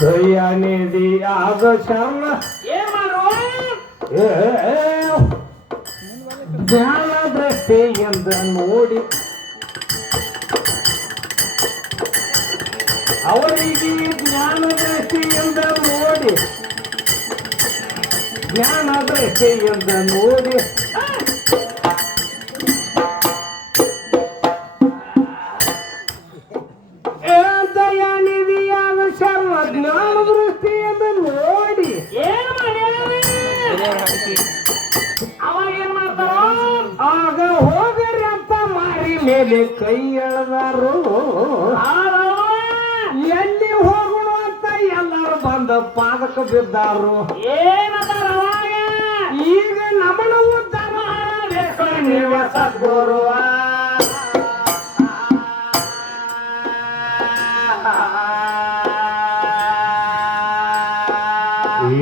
ದಯಾನಿಧಿ ಆದ ಶರಣ ಏನ್ ಮಾಡು ಜ್ಞಾನ ದೃಷ್ಟಿಯಿಂದ ನೋಡಿ ಅವರಿಗೆ ಜ್ಞಾನ ದೃಷ್ಟಿಯಿಂದ ನೋಡಿ ಜ್ಞಾನ ದೃಷ್ಟಿಯಿಂದ ನೋಡಿ ದಯಾನಿಧಿಯಾದ ಶರ್ಮ ಜ್ಞಾನ ದೃಷ್ಟಿಯಿಂದ ನೋಡಿ ಏನ್ ಮಾಡಿ ಅವಾಗ ಏನ್ ಮಾಡ್ತಾರೋ ಆಗ ಹೋಗರಿ ಅಂತ ಮಾರಿ ಮೇಲೆ ಕೈ ಎಳೆದಾರು ಎಲ್ಲಿ ಹೋಗೋಣ ಅಂತ ಎಲ್ಲರೂ ಬಂದ ಪಾದಕ ಬಿದ್ದಾರು ಏನಂತಾರ ಅವಾಗ ಈಗ ನಮನ ಉದ್ಧಾರ ಮಾಡಬೇಕು ನೀವ ಸದ್ಗುರುವ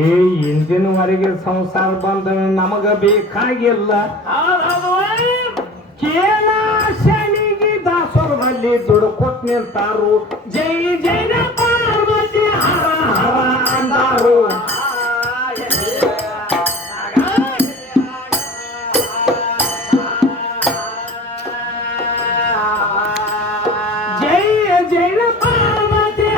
ಈ ಇಂದಿನವರೆಗೆ ಸಂಸಾರ ಬಂದ ನಮಗ ಬೇಕಾಗಿಲ್ಲ ಕೇಳ ಶನಿಗೆ ದಾಸರದಲ್ಲಿ ದುಡ್ಕೊಟ್ ನಿಂತಾರು ಜೈ ಜೈನ ಪಾರ್ವತಿ ಹರ ಹರ ಅಂದಾರು ಜೈ ಜೈನ ಪಾರ್ವತಿ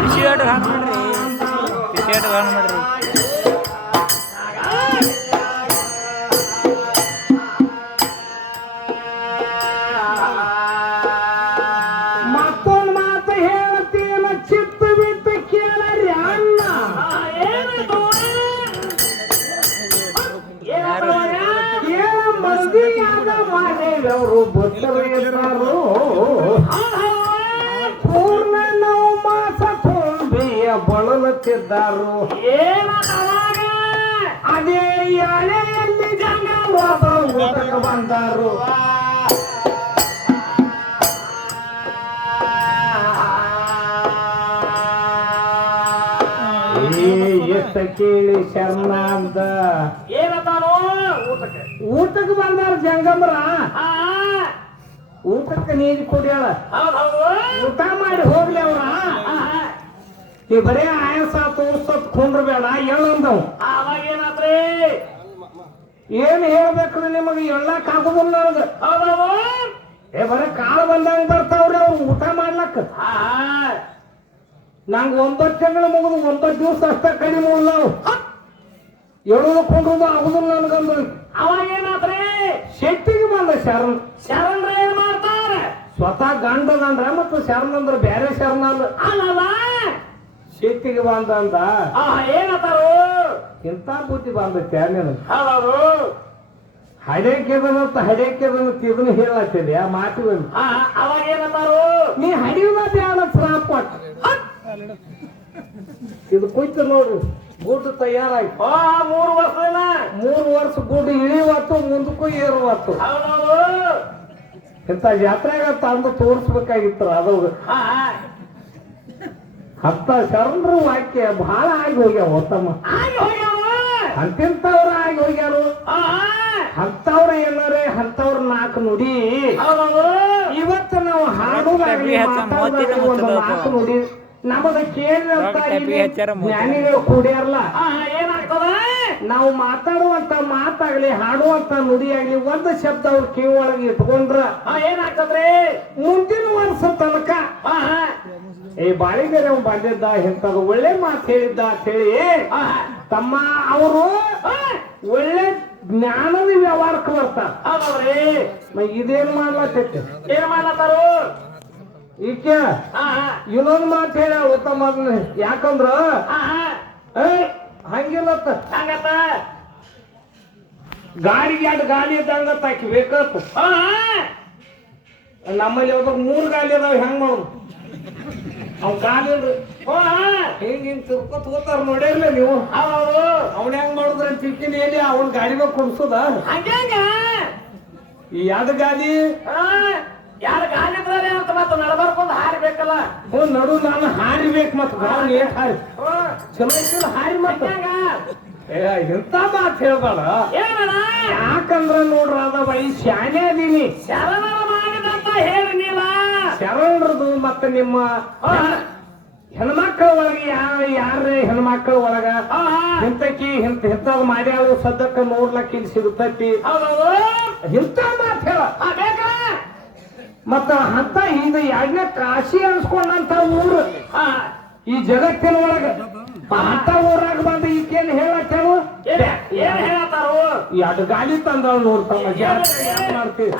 ಮತ್ತೊಂದು ಮಾತು ಹೇಳ್ತೀನ ಚಿತ್ತ ಬಿಟ್ಟು ಕೇಳರಿ ಅಣ್ಣ ಕೇಳ ಮದುವೆಯಾದ ಮಾದೇವರು ಭಕ್ತರು ಇದ್ದಾರು ಪೂರ್ಣ ನಾವು ಮಾಸ ತುಂಬಿಯ ಬಳಲುತ್ತಿದ್ದಾರು ಅದೇ ಎಳೆಯಲ್ಲಿ ಜನ ಊಟಕ್ಕೆ ಬಂದಾರು ಎಷ್ಟ ಕೇಳಿ ಶರ್ಮ ಅಂತ ಏನಂತಾನೋ ಊಟಕ್ಕೆ ಊಟಕ್ಕೆ ಬಂದಾರ ಜಂಗಮ್ರ ಊಟಕ್ಕೆ ನೀರು ಕುಡಿಯಾಳ ಊಟ ಮಾಡಿ ಹೋಗ್ಲಿ ಅವ್ರ ಈ ಬರೇ ಆಯಸ ತೋರ್ಸತ್ ಕುಂಡ್ರಬೇಡ ಹೇಳಂದವ್ ಅವಾಗ ಏನಾದ್ರಿ ಏನ್ ಹೇಳ್ಬೇಕ್ರಿ ನಿಮಗೆ ಎಳ್ಳಕ್ ಆಗುದಿಲ್ಲ ನನಗ ಏ ಬರೇ ಕಾಳು ಬಂದಂಗ ಬರ್ತಾವ್ರಿ ಅವ್ರು ಊಟ ಮಾಡ್ಲಕ್ಕ ನಂಗೆ 9 ತಿಂಗಳು ಮುಗಿದು 9 ದಿವಸ ಅಷ್ಟ ಕಡಿಮೆ ನಾವು ಎಳುದು ಕೊಂಡ್ರುದು ಆಗುದಿಲ್ಲ ನನಗಂದು ಅವಾಗ ಏನಾದ್ರಿ ಶೆಟ್ಟಿಗೆ ಬಂದ ಶರಣ್ ಶರಣ್ರ ಏನ್ ಮಾಡ್ತಾರೆ ಸ್ವತಃ ಗಂಡದಂದ್ರ ಮತ್ತು ಶರಣ ಅಂದ್ರ ಬೇರೆ ಶರಣ ಅಲ್ಲಲ್ಲ ಶೆಟ್ಟಿಗೆ ಬಂದ ಅಂದ ಏನಂತಾರು ಇಂಥ ಬುದ್ಧಿ ಬಂದೈತೆ ನನಗೆ ಹೌದು ಹಡೇಕೆದನಂತ ಹಡೇಕೆದನಂತ ಇದನ್ನ ಹೇಳತ್ತಿದೆ ಆ ಮಾತುಗಳು ಅವಾಗ ಏನಂತಾರು ನೀ ಹಡಿಯುವ ಬೇಡ ಶ್ರಾಪ ಇದು ಕುಯ್ತು ನೋಡ್ರಿ ಗುಡ್ಡು ತಯಾರಾಯ್ತು 3 ವರ್ಷದ 3 ವರ್ಷ ಗುಡ್ಡು ಇಳಿವತ್ತು ಮುಂದಕ್ಕೂ ಏರುವತ್ತು ಹೌದು ಇಂಥ ಜಾತ್ರೆಗ ತಂದು ತೋರಿಸ್ಬೇಕಾಗಿತ್ತು ಅದಾಗ ಅಂತ ಶರಣರು ವಾಕ್ಯ ಬಹಳ ಆಗಿ ಹೋಗ್ಯಾವ ತಮ್ಮ ಅಂತಿಂತವ್ರ ಆಗಿ ಹೋಗ್ಯಾರು ಅಂತವ್ರ ಏನಾರೆ ಅಂತವ್ರ 4 ನುಡಿ ಇವತ್ತು ನಾವು ಹಾಡುದಾಗಲಿ ಒಂದು 4 ನುಡಿ ನಮಗ ಕೇಳಿದಂತ ಜ್ಞಾನಿಗಳು ಕೂಡ್ಯಾರಲ್ಲ ಏನಾಗ್ತದ ನಾವು ಮಾತಾಡುವಂತ ಮಾತಾಗ್ಲಿ ಹಾಡುವಂತ ನುಡಿಯಾಗ್ಲಿ ಒಂದು ಶಬ್ದ ಅವ್ರ ಕಿವಿ ಒಳಗೆ ಇಟ್ಕೊಂಡ್ರ ಏನಾಗ್ತದ್ರಿ ಮುಂದಿನ ವರ್ಷ ತನಕ ಈ ಬಾಳಿಗೆರೆ ಅವ್ನು ಬಂದಿದ್ದ ಇಂಥದ್ದು ಒಳ್ಳೆ ಮಾತು ಹೇಳಿದ್ದ ಅಂತ ಹೇಳಿ ತಮ್ಮ ಅವರು ಒಳ್ಳೆ ಜ್ಞಾನದ ವ್ಯವಹಾರಕ್ಕೆ ಬರ್ತಾರ ಇದೇನ್ ಮಾಡ್ಲತ್ತೈತೆ ಏನ್ ಮಾಡ್ಲತ್ತಾರು ಈಕೆ ಇನ್ನೊಂದು ಮಾತು ಹೇಳ ಉತ್ತಮ ಯಾಕಂದ್ರ ಹಂಗಿಲ್ಲತ್ತ ಹಂಗತ್ತ ಗಾಡಿಗೆ 2 ಗಾಲಿ ಇದ್ದಂಗತ್ತ ಆಕಿ ಬೇಕತ್ತ ನಮ್ಮಲ್ಲಿ ಯಾವ್ದಾಗ 3 ಗಾಲಿ ಅದಾವ ಹೆಂಗ್ ಮಾಡುದು ಅವ್ ಗಾಲಿ ಹಿಂಗ್ ಹಿಂಗ್ ತಿರ್ಕೋತ್ ಹೋತಾರ ನೋಡಿರ್ಲ ನೀವು ಅವ್ನ ಹೆಂಗ್ ಮಾಡುದ್ರ ತಿಕ್ಕಿನ ಎಲ್ಲಿ ಅವನ್ ಗಾಡಿಗ ಕುಡ್ಸುದ ಹಂಗ ಈ 2 ಗಾಲಿ ಯಾರ ಗಾಲಿ ಇದ್ರೆ ಅಂತ ಮತ್ತ ನಡಬರ್ಕೊಂಡ್ ಹಾರಿಬೇಕಲ್ಲ ನಡು ನಾನು ಹಾರಿಬೇಕು ಮತ್ತ ಗಾಳಿ ಹಾರಿ ಚಲೋ ಐತಿಲ್ಲ ಹಾರಿ ಮತ್ತ ಎಂತ ಮಾತು ಹೇಳ್ಬೇಡ ಯಾಕಂದ್ರ ನೋಡ್ರ ಅದ ಬೈ ಶಾನೆ ಅದೀನಿ ಶರಣರ ಮಾಡಿದಂತ ಹೇಳಿನಿಲ್ಲ ಮತ್ತೆ ನಿಮ್ಮ ಹೆಣ್ಮಕ್ಳ ಒಳಗೆ ಯಾರ ಹೆಣ್ಮಕ್ಳ ಒಳಗ ಇಂತಕಿ ಇಂಥದ್ ಮಾಡ್ಯಾಳು ಸದ್ಯಕ್ಕ ನೋಡ್ಲಕ್ಕ ಇಲ್ಲಿ ಸಿಗುತ್ತೈತಿ ಇಂಥ ಮಾತು ಹೇಳ ಮತ್ತ ಅಂತ ಇದು ಎರಡನೇ ಕಾಶಿ ಅನ್ಸ್ಕೊಂಡಂತ ಊರು ಈ ಜಗತ್ತಿನ ಒಳಗ ಅಂತ ಊರಾಗ ಬಂದು ಈಕೇನ್ ಹೇಳತ್ತೇನು ಏನ್ ಹೇಳತ್ತಾರು ಎರಡು ಗಾಡಿ ತಂದವ್ ನೋಡ್ತಾವ ಮಾಡ್ತೀವಿ